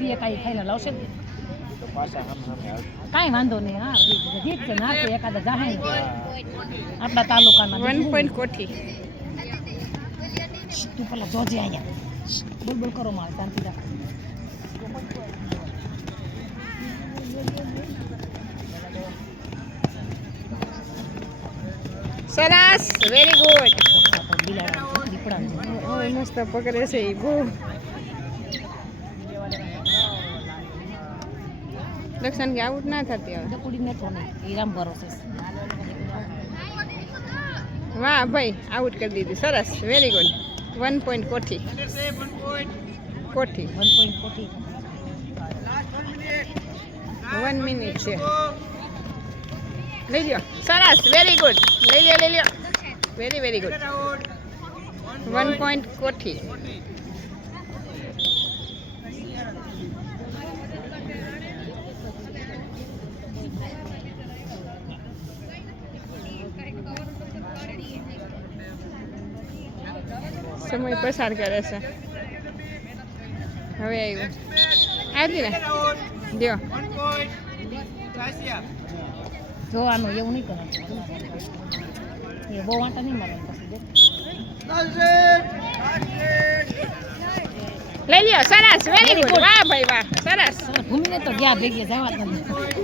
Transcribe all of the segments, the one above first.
ને પાછા હમ હમ આવશે. કાંઈ વાંધો નહીં હા. જીત છે ના છે એકાદા જાહે આપણા તાલુકાના વન પોઈન્ટ કોઠી. તું પેલા જોજે અહીંયા. બોલ બોલ કરો મારે શાંતિ રાખ. સરસ વેરી ગુડ દીપડા મસ્ત પકડે છે એ બહુ. દક્ષણ કે આઉટ ના થતી હવે કુડી ને તો નહીં. એ રામ ભરોસે વાહ ભાઈ આઉટ કરી દીધી. સરસ વેરી ગુડ વન પોઈન્ટ કોઠી કોઠી one point forty one minute છે. લઈ લ્યો. સરસ વેરી ગુડ લઈ લ્યો લઈ લ્યો. Very very good one point કોઠી સમય પસાર કરે છે. હવે આવ્યું આવી ને? દ્યો. જોવાનું એવું નહીં કરવાનું. એ બહુ વાંટા નહીં મળે. લઈ લ્યો સરસ વેરી ગુડ વાહ ભાઈ વાહ સરસ. ભૂમિને તો ગયા ભેગી જવા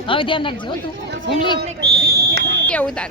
હવે ધ્યાન રાખજો તું. ભૂમિ. કે ઉતાર.